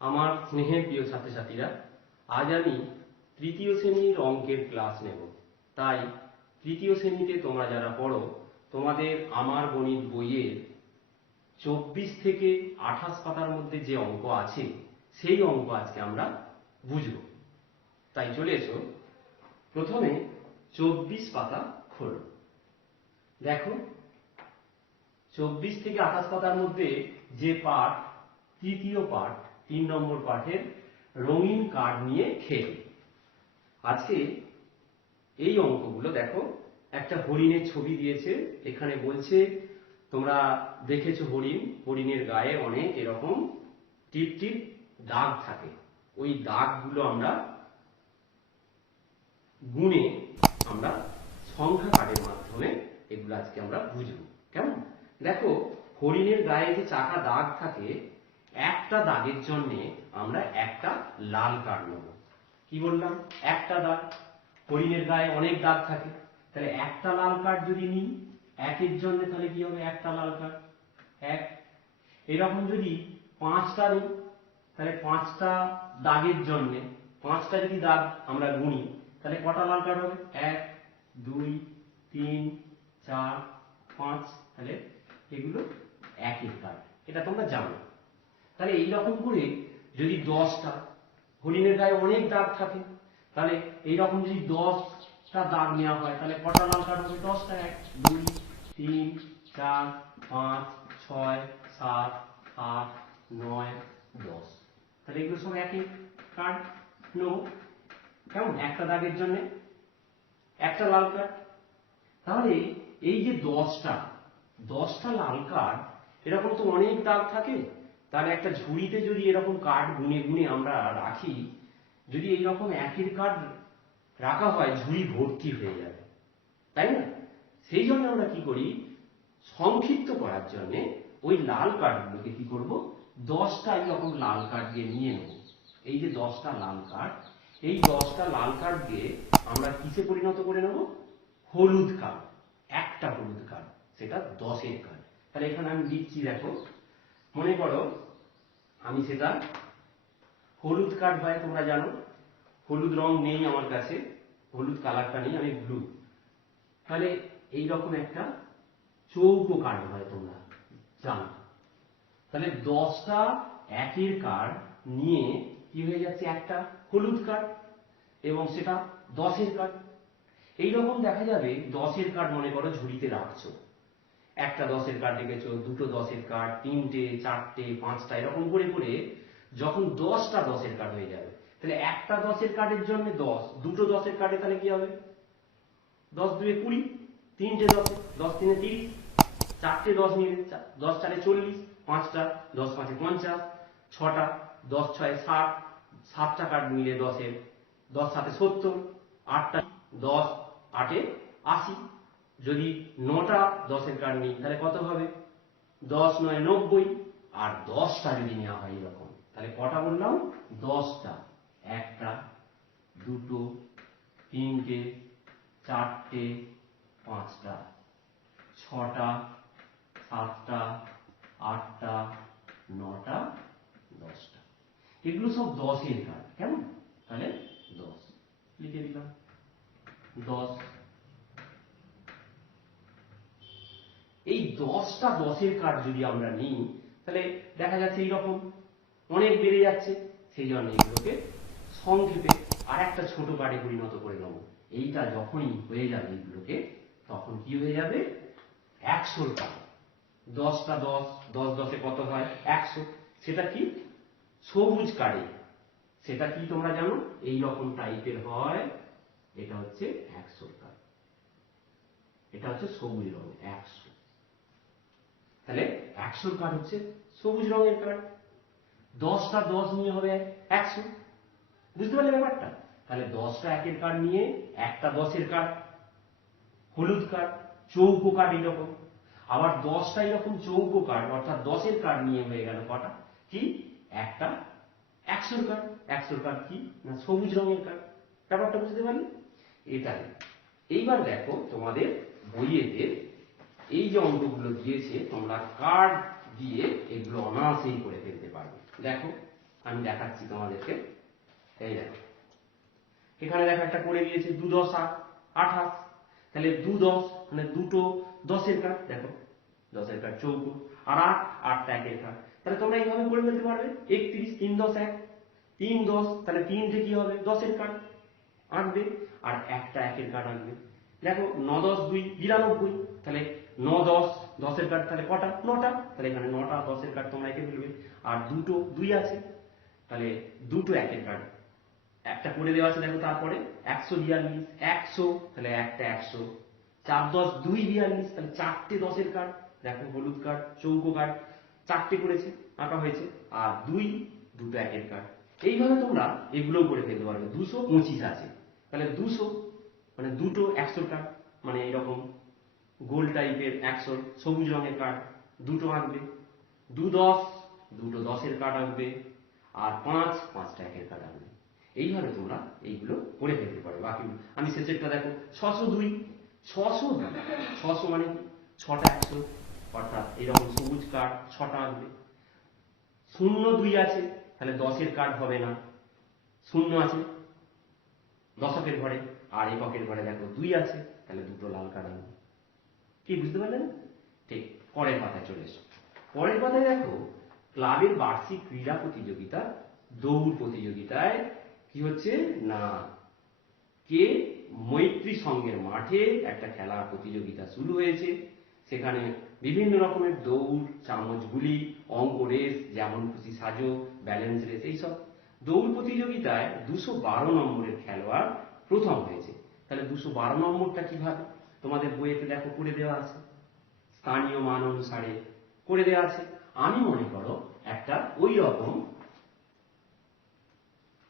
আমার স্নেহের প্রিয় ছাত্রছাত্রীরা, আজ আমি তৃতীয় শ্রেণীর অঙ্কের ক্লাস নেব। তাই তৃতীয় শ্রেণীতে তোমরা যারা পড়ো, তোমাদের আমার গণিত বইয়ের 24 থেকে 28 পাতার মধ্যে যে অঙ্ক আছে সেই অঙ্ক আজকে আমরা বুঝব। তাই চলে এসো, প্রথমে 24 পাতা খোলো। দেখো 24 থেকে 28 পাতার মধ্যে যে পাঠ, তৃতীয় পাঠ 3 নম্বর পাঠের রঙিন কার্ড নিয়ে খেল। আজকে এই অঙ্কগুলো দেখো, একটা হরিণের ছবি দিয়েছে, এখানে বলছে তোমরা দেখেছো হরিণের গায়ে অনেক এরকম টিপ টিপ দাগ থাকে। ওই দাগগুলো আমরা গুণে আমরা সংখ্যা কার্ডের মাধ্যমে এগুলো আজকে আমরা বুঝবো। কেমন? দেখো হরিণের গায়ে যে চাকা দাগ থাকে, একটা দাগের জন্য আমরা একটা লাল কার্ড নেব। কি বললাম? একটা দাগ। হরিণের গায়ে অনেক দাগ থাকে, তাহলে একটা লাল কার্ড যদি নিই একের জন্য, তাহলে কি হবে? একটা লাল কার্ড এক। এরকম যদি 5টা নিই, তাহলে 5টা দাগের জন্য 5টা যদি দাগ আমরা গুনি, তাহলে কটা লাল কার্ড হবে? 1 2 3 4 5। তাহলে এগুলো একের কার্ড, এটা তোমরা জানো। তাহলে এইরকম করে যদি 10টা, হরিণের গায়ে অনেক দাগ থাকে, তাহলে এইরকম যদি 10টা দাগ নেওয়া হয়, তাহলে কটা লাল কার্ড হবে? 10টা। 1 2 3 4 5 6 7 8 9 10। তাহলে এগুলো সব একই কার্ড নেব। কেমন? একটা দাগের জন্য একটা লাল কার্ড। তাহলে এই যে 10টা লাল কার্ড, এরকম তো অনেক দাগ থাকে, তাহলে একটা ঝুড়িতে যদি এরকম কার্ড গুনে গুনে আমরা রাখি, যদি এইরকম একের কার্ড রাখা হয়, ঝুড়ি ভর্তি হয়ে যাবে, তাই না? সেই জন্য আমরা কি করি, সংক্ষিপ্ত করার জন্য ওই লাল কার্ডগুলোকে কি করব, 10টা এরকম লাল কার্ড দিয়ে নিয়ে নেব। এই যে 10টা লাল কার্ড, এই 10টা লাল কার্ড দিয়ে আমরা কিসে পরিণত করে নেব? হলুদ কার্ড। একটা হলুদ কার্ড, সেটা 10-এর কার্ড। তাহলে এখানে আমি লিখছি, দেখো মনে করো আমি সেটা হলুদ কার্ড হয়, তোমরা জানো হলুদ রং নেই আমার কাছে, হলুদ কালারটা নেই, আমি ব্লু। তাহলে এইরকম একটা চৌকো কার্ড হয়, তোমরা জানো। তাহলে 10টা একের কার্ড নিয়ে কি হয়ে যাচ্ছে? একটা হলুদ কার্ড, এবং সেটা 10-এর কার্ড। এইরকম দেখা যাবে 10-এর কার্ড মনে করো ঝুড়িতে রাখছো, একটা 10-এর কার্ড রেখেছো, দুটো 10-এর কার্ড, 3টে 4টে 5টা, এরকম করে করে যখন 10টা 10-এর কার্ড হয়ে যাবে, তাহলে একটা 10-এর কার্ডের জন্য 10, দুটো 10-এর কার্ডে তাহলে কি হবে? 10 2 20, 3টে 10, 10 3 30, 4টে 10 নিলে 10 4 40, 5টা 10 5 50, 6টা 10 6 60, 7টা কার্ড নিলে 10-এর, 10 7 70, 8টা 10 8 80। যদি 9টা 10-এর কার্ড নিই, তাহলে কত হবে? 10 9 90। আর 10টা যদি নেওয়া হয় এরকম, তাহলে কটা বললাম? 10টা। একটা, দুটো, 3টে, 4টে, 5টা, 6টা, 7টা, 8টা, 9টা, 10টা। এগুলো সব 10-এর কার্ড। কেমন? তাহলে 10 লিখে দিলাম, 10। এই 10টা 10-এর কার্ড যদি আমরা নিই, তাহলে দেখা যাচ্ছে এইরকম অনেক বেড়ে যাচ্ছে। সেই জন্য এগুলোকে সংক্ষেপে আর একটা ছোট কার্ডে পরিণত করে নেব। এইটা যখনই হয়ে যাবে এগুলোকে, তখন কি হয়ে যাবে? 100-র কার্ড। 10টা 10, 10 10-এ কত হয়? 100। সেটা কি? সবুজ কার্ডে। সেটা কি তোমরা জানো? এই রকম টাইপের হয়। এটা হচ্ছে 100-র কার্ড, এটা হচ্ছে সবুজ রঙের 100। তাহলে 100-র কার্ড হচ্ছে সবুজ রঙের কার্ড। 10টা 10 নিয়ে হবে 100। বুঝতে পারলে ব্যাপারটা? তাহলে 10টা একের কার্ড নিয়ে একটা 10-এর কার্ড, হলুদ কার্ড, চৌকো কার্ড এরকম। আবার 10টা এরকম চৌকো কার্ড, অর্থাৎ 10-এর কার্ড নিয়ে হয়ে গেল কটা? কি? একটা 100-র কার্ড। 100-র কার্ড কি না? সবুজ রঙের কার্ড। ব্যাপারটা বুঝতে পারলে? এটাই। এইবার দেখো তোমাদের বইয়েতে এই যে অঙ্কগুলো দিয়েছে, তোমরা কার্ড দিয়ে এগুলো অনায়াসেই করে ফেলতে পারবে। দেখো আমি দেখাচ্ছি তোমাদেরকে। এই দেখো, এখানে দেখো একটা করে দিয়েছে 2 10 28, তাহলে 2 10 মানে দুটো 10-এর কার্ড, দেখো 10-এর কার্ড চৌকো, আর 8 8টা 1-এর কার্ড। তাহলে তোমরা এইভাবে করে ফেলতে পারবে 31 3 10 1 3 10, তাহলে 3টে কি হবে 10-এর কার্ড আঁকবে, আর একটা 1-এর কার্ড আঁকবে। দেখো 9 10 2 92, তাহলে 9 10 10-এর কার্ড তাহলে কটা 9টা, তাহলে এখানে 9টা 10-এর কার্ড তোমরা এঁকে ফেলবে। আর দুটো 2 আছে, তাহলে দুটো 1-এর কার্ড একটা করে দেওয়া আছে। দেখো তারপরে 142 100, তাহলে একটা 100, 4 10 2 42, তাহলে চারটে 10-এর কার্ড, দেখো হলুদ কার্ড চৌকো কার্ড চারটে করেছে আঁকা হয়েছে, আর দুটো 1-এর কার্ড। এইভাবে তোমরা এগুলোও করে ফেলতে পারবে। 225 আছে, তাহলে 200 মানে দুটো 100-র কার্ড, মানে এরকম গোল টাইপের 100 সবুজ রঙের কার্ড দুটো আঁকবে। 2 10 দুটো 10-এর কার্ড আঁকবে, আর 5 5টা 1-এর কার্ড আঁকবে। এইভাবে তোমরা এইগুলো করে ফেলতে পারো। বাকি আমি শেষেরটা দেখো 602 600 মানে 6টা 100, অর্থাৎ এরকম সবুজ কার্ড 6টা আঁকবে। 02 আছে, তাহলে 10-এর কার্ড হবে না, 0 আছে দশকের ঘরে, আর এককের ঘরে দেখো 2 আছে, তাহলে দুটো লাল কার্ড আনবে। কি বুঝতে পারলেন? ঠিক, পরের পাতায় চলে এসো। পরের পাতায় দেখো ক্লাবের বার্ষিক ক্রীড়া প্রতিযোগিতা দৌড় প্রতিযোগিতায় কি হচ্ছে না, কে মৈত্রী সংঘের মাঠে একটা খেলার প্রতিযোগিতা শুরু হয়েছে। সেখানে বিভিন্ন রকমের দৌড়, চামচগুলি, অঙ্ক রেস, যেমন খুশি সাজো, ব্যালেন্স রেস, এইসব দৌড় প্রতিযোগিতায় 212 নম্বরের খেলোয়াড় প্রথম হয়েছে। তাহলে 212 নম্বরটা কিভাবে, তোমাদের বইয়েতে দেখো করে দেওয়া আছে, স্থানীয় মান অনুসারে করে দেওয়া আছে। আমি মনে করো একটা ওই রকম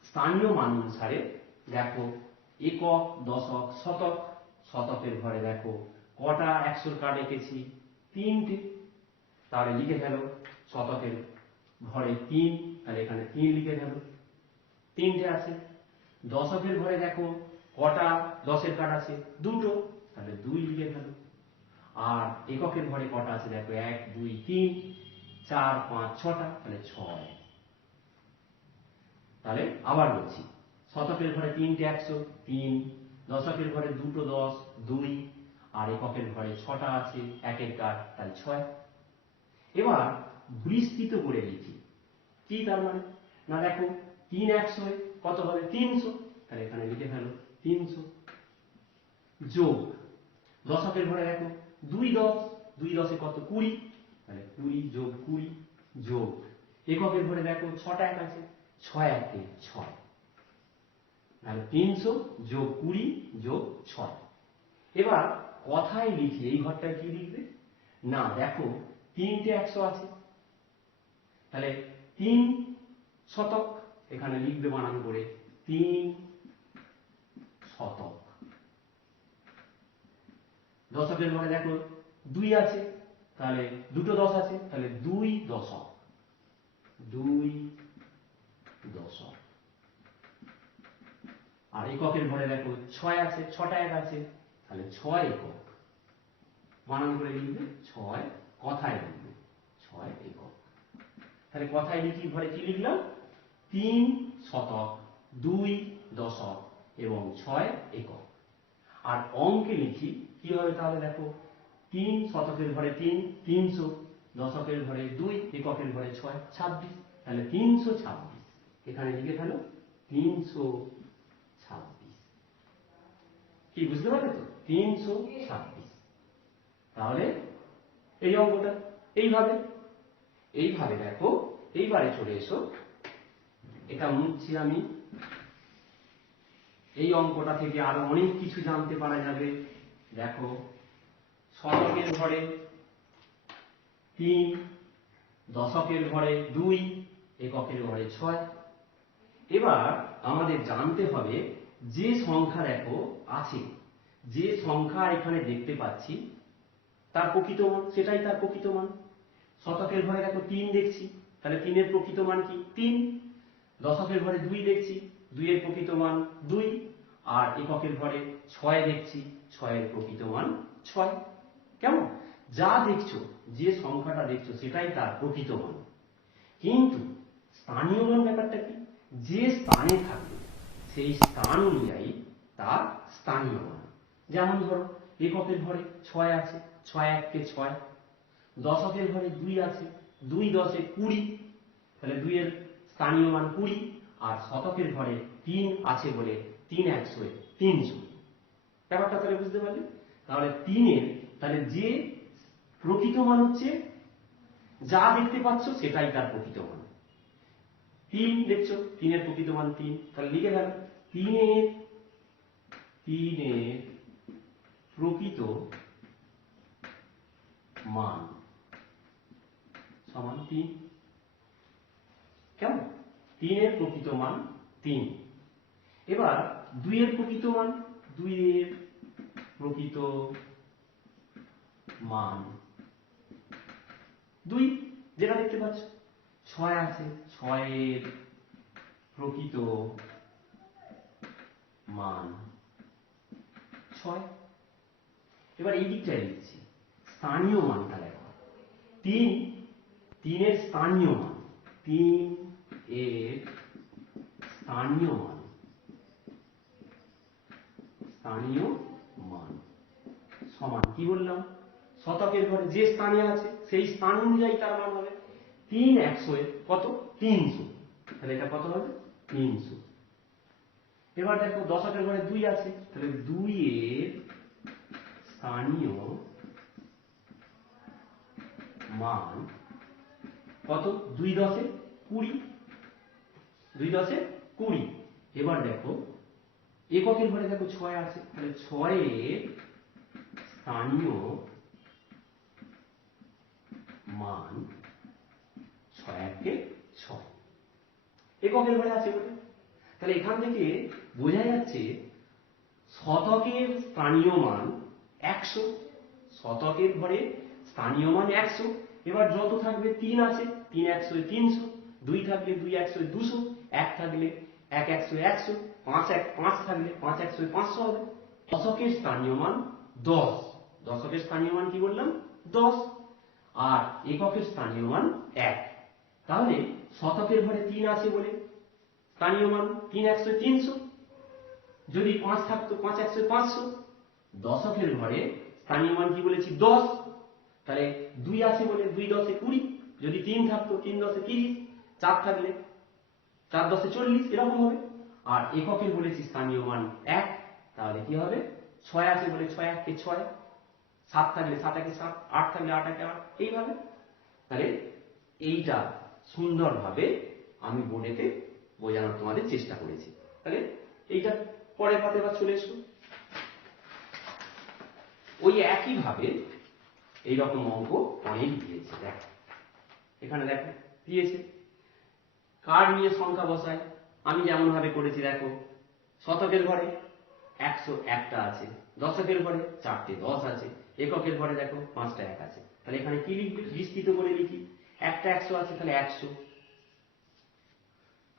স্থানীয় মান অনুসারে দেখো একক দশক শতক, শতকের ঘরে দেখো কটা 100-র কার্ড এঁকেছি 3টে, তাহলে লিখে ফেলো শতকের ঘরে 3, তাহলে এখানে 3 লিখে ফেলো 3টে আছে। দশকের ঘরে দেখো কটা 10-এর কার্ড আছে 2টো, তাহলে 2 লিখে ফেলো। আর এককের ঘরে কটা আছে দেখো 1 2 3 4 5 6টা, তাহলে 6। তাহলে আবার বলছি, শতকের ঘরে 3টে 100 3, দশকের ঘরে 2টো 10 2, আর এককের ঘরে 6টা আছে 1-এর কার্ড, তাহলে 6। এবার বিস্তৃত করে লিখি, কি তার মানে না, দেখো 3 100 কত হবে 300, তাহলে এখানে লিখে ফেলো 300, যোগ দশকের ঘরে দেখো 2 10 2 10 কত 20, তাহলে 20 যোগ 20, যোগ এককের ঘরে দেখো 6টা 1 আছে 6 1 6, তাহলে 300 যোগ 20 যোগ 6। এবার কথায় লিখি, এই ঘরটায় কি লিখবে না, দেখো 3টে 100 আছে, তাহলে 3 শতক, এখানে লিখবে বানান করে 3 শতক। দশকের ঘরে দেখো 2 আছে, তাহলে দুটো 10 আছে, তাহলে 2 দশক 2 দশক। আর এককের ঘরে দেখো 6 আছে, 6টা 1 আছে, তাহলে 6 একক, বানান করে লিখবে 6, কথায় লিখবে 6 একক। তাহলে কথায় লিখি, ঘরে কি লিখলাম 3 শতক 2 দশক এবং 6 একক। আর অঙ্কে লিখি কি হবে, তাহলে দেখো 3 শতকের ঘরে 3 300, দশকের ঘরে 2, এককের ঘরে 6 26, তাহলে 326, এখানে লিখে ফেলো 326। কি বুঝতে পারলে তো 326। তাহলে এই অঙ্কটা এইভাবে এইভাবে দেখো। এইবারে চলে এসো, এটা মুছছি আমি। এই অঙ্কটা থেকে আরো অনেক কিছু জানতে পারা যাবে। দেখো শতকের ঘরে 3, দশকের ঘরে 2, এককের ঘরে 6। এবার আমাদের জানতে হবে যে সংখ্যা দেখো আছে, যে সংখ্যা এখানে দেখতে পাচ্ছি তার প্রকৃত মান, সেটাই তার প্রকৃত মান। শতকের ঘরে দেখো 3 দেখছি, তাহলে 3-এর প্রকৃত মান কি 3। দশকের ঘরে 2 দেখছি, 2-এর প্রকৃত মান 2। আর এককের ঘরে 6 দেখছি, 6-এর প্রকৃত মান 6। কেমন? যা দেখছো, যে সংখ্যাটা দেখছো সেটাই তার প্রকৃত মান। কিন্তু স্থানীয় মান ব্যাপারটা কি, যে স্থানে থাকবে সেই স্থান অনুযায়ী তার স্থানীয় মান। যেমন ধরো এককের ঘরে 6 আছে, 6 এককে 6। দশকের ঘরে 2 আছে, 2 দশে 20, তাহলে 2 এর স্থানীয় মান 20। আর শতকের ঘরে 3 আছে বলে 3 100 300। ব্যাপারটা তাহলে বুঝতে পারলে? তাহলে 3 এর তাহলে যে প্রকৃত মান হচ্ছে যা দেখতে পাচ্ছ সেটাই তার প্রকৃত মান। 3 দেখছো, 3 এর প্রকৃত মান 3, তাহলে লিখে ফেলো 3 এর প্রকৃত মান সমান 3। কেমন? 3 এর প্রকৃত মান 3। এবার 2 এর প্রকৃত মান, 2 এর প্রকৃত মান 2, যেটা দেখতে পাচ্ছ। 6 আছে, 6 এর প্রকৃত মান 6। এবার এই দিকটায় লিখছি স্থানীয় মানটা দেখো। 3 এর স্থানীয় মান, 3 এর স্থানীয় মান সমান কি বললাম? শতকের ঘরে যে স্থানে আছে সেই স্থান অনুযায়ী তার মান হবে। 3 100 এর কত? 300, তাহলে এটা কত হবে? 300। এবার দেখো দশকের ঘরে 2 আছে, তাহলে 2 এর স্থানীয় মান কত? 2 10 20, 2 10 20। এবার দেখো এককের ঘরে দেখো 6 আছে, তাহলে 6 এর স্থানীয় মান 6 1 6, এককের ঘরে আছে বলে। তাহলে এখান থেকে বোঝা যাচ্ছে শতকের স্থানীয় মান 100, শতকের ঘরে স্থানীয় মান 100। এবার যত থাকবে 3 আছে, 3 100 300, 2 থাকলে 2 100 200, 1 থাকলে 1 100 100, 5 থাকলে 5 100 500 হবে। দশকের স্থানীয় মান 10, দশকের স্থানীয় মান কি বললাম? 10। আর এককের স্থানীয় মান 1। তাহলে শতকের ঘরে 3 আছে বলে স্থানীয় মান 3 100 300, যদি 5 থাকতো 5 100 500। দশকের ঘরে স্থানীয় মান কি বলেছি? 10, তাহলে 2 আছে বলে 2 10 20, যদি 3 থাকতো 3 10 30, 4 থাকলে 4 10 40, এরকম হবে। আর এককের বলেছি স্থানীয় মান 1, তাহলে কি হবে? 6 আছে বলে 6 1 6, 7 থাকলে 7 1 7, 8 থাকলে 8 1 8, এইভাবে। তাহলে এইটা সুন্দরভাবে আমি বোর্ডেতে বোঝানোর তোমাদের চেষ্টা করেছি। তাহলে এইটা পরের পাতে এবার চলে এসো। ওই একইভাবে এইরকম অঙ্ক অনেক দিয়েছে। দেখো এখানে দেখো দিয়েছে কার্ড নিয়ে সংখ্যা বসায়। আমি যেমন ভাবে করেছি দেখো, শতকের ঘরে 101টা আছে, দশকের ঘরে 4টে 10 আছে, এককের ঘরে দেখো 5টা 1 আছে। তাহলে এখানে কি লিখবে? বিস্তৃত করে লিখি, একটা 100 আছে তাহলে 100।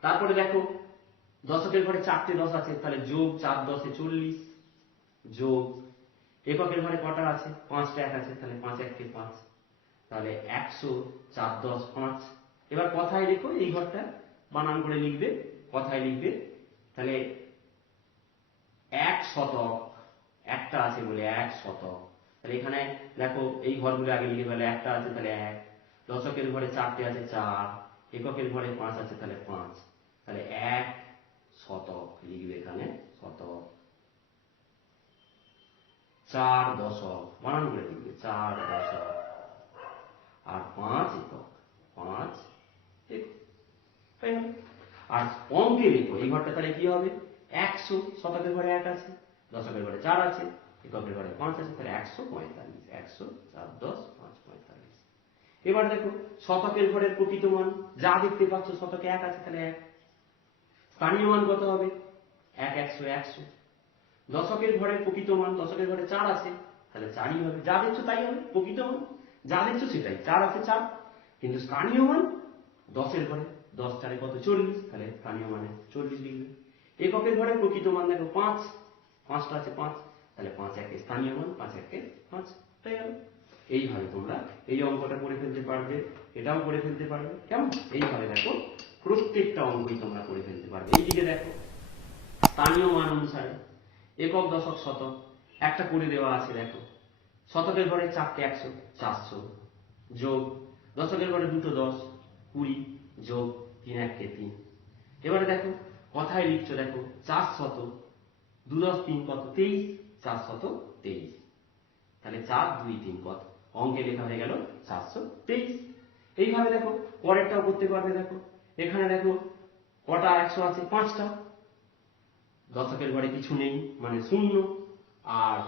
তারপরে দেখো দশকের ঘরে 4টে 10 আছে, তাহলে যোগ 4 10 40, যোগ এককের ঘরে কটা আছে? 5টা 1 আছে, তাহলে 5 1 5, তাহলে 100 4 10 5। এবার কথায় লিখো, এই ঘরটা বানান করে লিখবে, কথায় লিখবে। তাহলে 1 শতক, একটা আছে বলে 1 শতক। তাহলে এখানে দেখো এই ঘরগুলো আগে লিখে ফেলে, একটা আছে তাহলে 1, দশকের ঘরে 4টে আছে 4, এককের ঘরে 5 আছে তাহলে 5, তাহলে 1 শতক লিখবে এখানে, শতক। 4 দশক বানান করে লিখবে, 4 দশক। আর 5 একক, 5 একক, তাই না? আর অঙ্কে লিখো এই ঘরটা, তাহলে কি হবে? 100, শতকের ঘরে 1 আছে, দশকের ঘরে 4 আছে, এককের ঘরে 5 আছে, তাহলে 145, 100 4 10 5 45। এবার দেখো শতকের ঘরের প্রকৃত মান যা দেখতে পাচ্ছ, শতকে 1 আছে তাহলে 1, স্থানীয় মান কত হবে? 1 100 100। দশকের ঘরের প্রকৃত মান, দশকের ঘরে 4 আছে তাহলে 4ই হবে, যা দেখছো তাই হবে প্রকৃত মান, যা দেখছো সেটাই, 4 আছে 4। কিন্তু স্থানীয় মান 10-এর ঘরে 10 4 কত? 40, তাহলে স্থানীয় মানে 40 লিখবে। এককের ঘরে প্রকৃত মান দেখো 5, 5টা আছে 5, তাহলে 5 1 স্থানীয় মান, 5 1 5, তাই গেল। এইভাবে তোমরা এই অঙ্কটা করে ফেলতে পারবে, এটাও করে ফেলতে পারবে। কেমন? এইভাবে দেখো প্রত্যেকটা অঙ্কই তোমরা করে ফেলতে পারবে। এইদিকে দেখো স্থানীয় মান অনুসারে একক, দশক, শতক একটা করে দেওয়া আছে। দেখো শতকের ঘরে 4টে 100, 400 যোগ দশকের ঘরে 2টো 10, 20 যোগ 3 1 3। এবারে দেখো কথায় লিখছো, দেখো 400, 2 10 3 কত 23, 423। তাহলে 4 2 3 কত, অঙ্কে লেখা হয়ে গেল 423। এইভাবে দেখো পরেরটাও করতে পারবে। দেখো এখানে দেখো কটা 100 আছে, 5টা। দশকের ঘরে কিছু নেই মানে 0, আর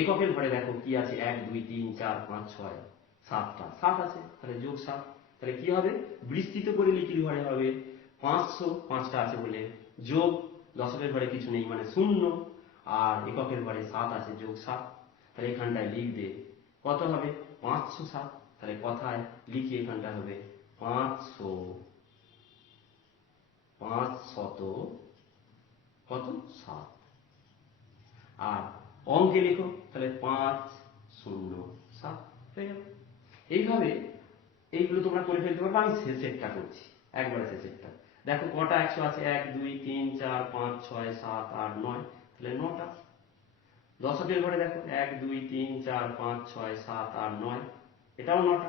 এককের ঘরে দেখো কি আছে 1 2 3 4 5 6 7টা, 7 আছে, তাহলে যোগ 7। তাহলে কি হবে, বিস্তৃত করে লিখির ঘরে হবে 500, 5টা আছে বলে, যোগ দশকের ঘরে কিছু নেই মানে 0, আর এককের ঘরে 7 আছে, যোগ 7। তাহলে এখানটায় লিখবে কত হবে 507। তাহলে কথায় লিখি এখানটা হবে 500 কত 7। আর অঙ্কে লেখো তাহলে 507 হয়ে গেল। এইভাবে এইগুলো তোমরা করে ফেলতে পারবে। আমি শেষেরটা করছি, একবারে শেষেরটা। দেখো কটা 100 আছে, 1 2 3 4 5 6 7 8 9, তাহলে 9টা। দশকের ঘরে দেখো 1 2 3 4 5 6 7 8 9, এটাও 9টা।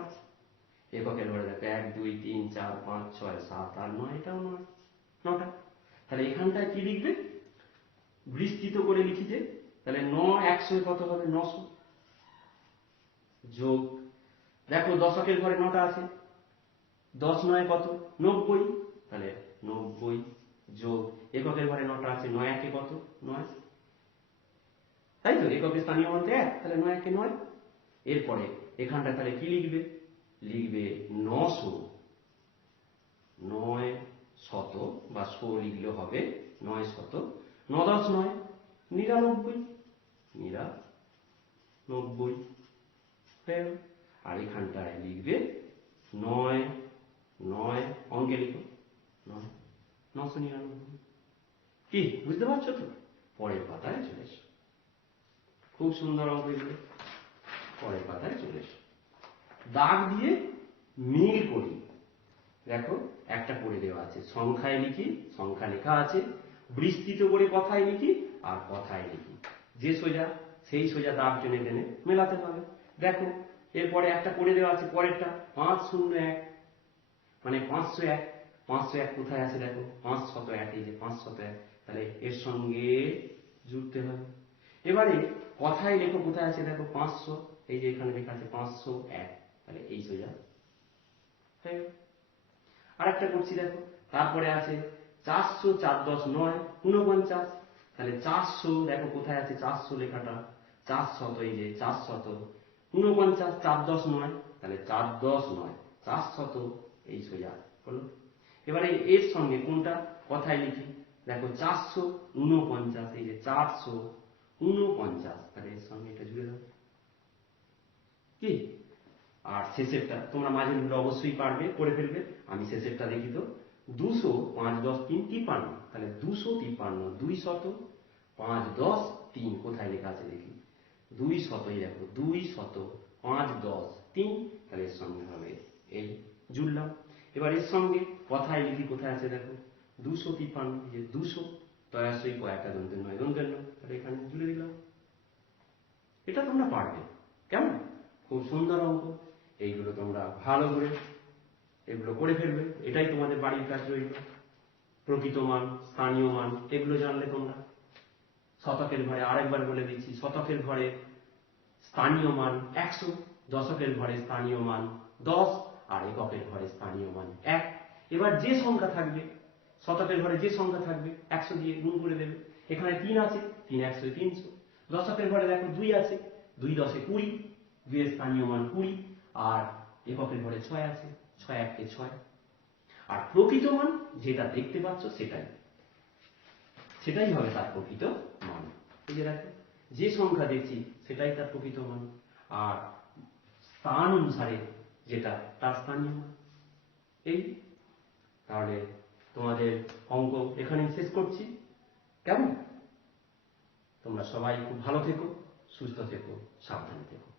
এককের ঘরে দেখো 1 2 3 4 5 6 7 8 9, এটাও 9টা। তাহলে এখানটায় কি লিখবে, বিস্তৃত করে লিখি যে, তাহলে 9 100 কত হবে 900, যোগ দেখো দশকের ঘরে 9টা আছে, 10 9 কত 90, তাহলে 90 যোগ এককের ঘরে 9টা আছে, 9 1 কত 9, তাই তো এককের স্থানীয় মান 1, তাহলে 9 1 9। এরপরে এখানটা তাহলে কি লিখবে, লিখবে 900, 900 বা 100 লিখলে হবে 900, 9 10 9 99, 99 হয়ে গেল। আর এখানটায় লিখবে 9 9, অঙ্কে লিখো 9 999। কি বুঝতে পারছো তো? পরের পাতায় চলে এসো, খুব সুন্দর অঙ্ক এগুলো। পরের পাতায় চলে এসো, দাগ দিয়ে মিল করি। দেখো একটা করে দেওয়া আছে, সংখ্যায় লিখি, সংখ্যা লেখা আছে, বিস্তৃত করে কথায় লিখি, আর কথায় লিখি। যে সোজা সেই সোজা দাগ টেনে টেনে মেলাতে হবে। দেখো এরপরে একটা করে দেওয়া আছে, পরেরটা 501, মানে 501। 501 কোথায় আছে দেখো, 501, এই যে 501, তাহলে এর সঙ্গে জুড়তে হবে। এবারে কথায় লেখো কোথায় আছে দেখো 500, এই যে এখানে লেখা আছে 501, তাহলে এই সোজা হয়ে গেল। আরেকটা করছি দেখো, তারপরে আছে 400 4 10 9 49, তাহলে 400 দেখো কোথায় আছে 400 লেখাটা, 400, এই যে 400 49, 4 10 9, তাহলে 4 10 9 400, এই সোজা হলো। এবারে এর সঙ্গে কোনটা কথায় লিখি, দেখো 449, এই যে 449, তাহলে এর সঙ্গে এটা জুড়ে দাও। কি, আর শেষেরটা তোমরা মাঝেরগুলো অবশ্যই পারবে, করে ফেলবে। আমি শেষেরটা দেখি তো, 200 5 10 3 53, তাহলে 253, 200 5 10 3, কোথায় লেখা আছে দেখি, 200, এই দেখো 200 5 10 3, তাহলে এর সঙ্গে হবে এই, জুড়লাম। এবার এর সঙ্গে কথায় লিখি, কোথায় আছে দেখো 253, এই যে 200 তয়াশই কয়েকটা দন্তের নয়, তাহলে এখানে জুড়ে দিলাম। এটা তোমরা পারবে, কেমন, খুব সুন্দর অঙ্ক। এইগুলো তোমরা ভালো করে এগুলো করে ফেলবে, এটাই তোমাদের বাড়ির কাজ রইল। প্রকৃত মান, স্থানীয় মান, এগুলো জানলে তোমরা। শতকের ঘরে আরেকবার বলে দিচ্ছি, শতকের ঘরে স্থানীয় মান 100, দশকের ঘরে স্থানীয় মান 10, আর এককের ঘরে স্থানীয় মান 1। এবার যে সংখ্যা থাকবে, শতকের ঘরে যে সংখ্যা থাকবে 100 দিয়ে গুণ করে দেবে। এখানে 3 আছে, 3 100 300। দশকের ঘরে দেখো 2 আছে, 2 10 20, 2 এর স্থানীয় মান 20, আর এককের ঘরে 6 আছে, 6 1 6। আর প্রকৃত মান যেটা দেখতে পাচ্ছ সেটাই হবে তার প্রকৃত মান। এই যে দেখো যে সংখ্যা দেখছি সেটাই তার প্রকৃত মান, আর স্থান অনুসারে যেটা তার স্থানীয় মান। এই, তাহলে তোমাদের অঙ্ক এখানেই শেষ করছি, কেমন? তোমরা সবাই খুব ভালো থেকো, সুস্থ থেকো, সাবধানে থেকো।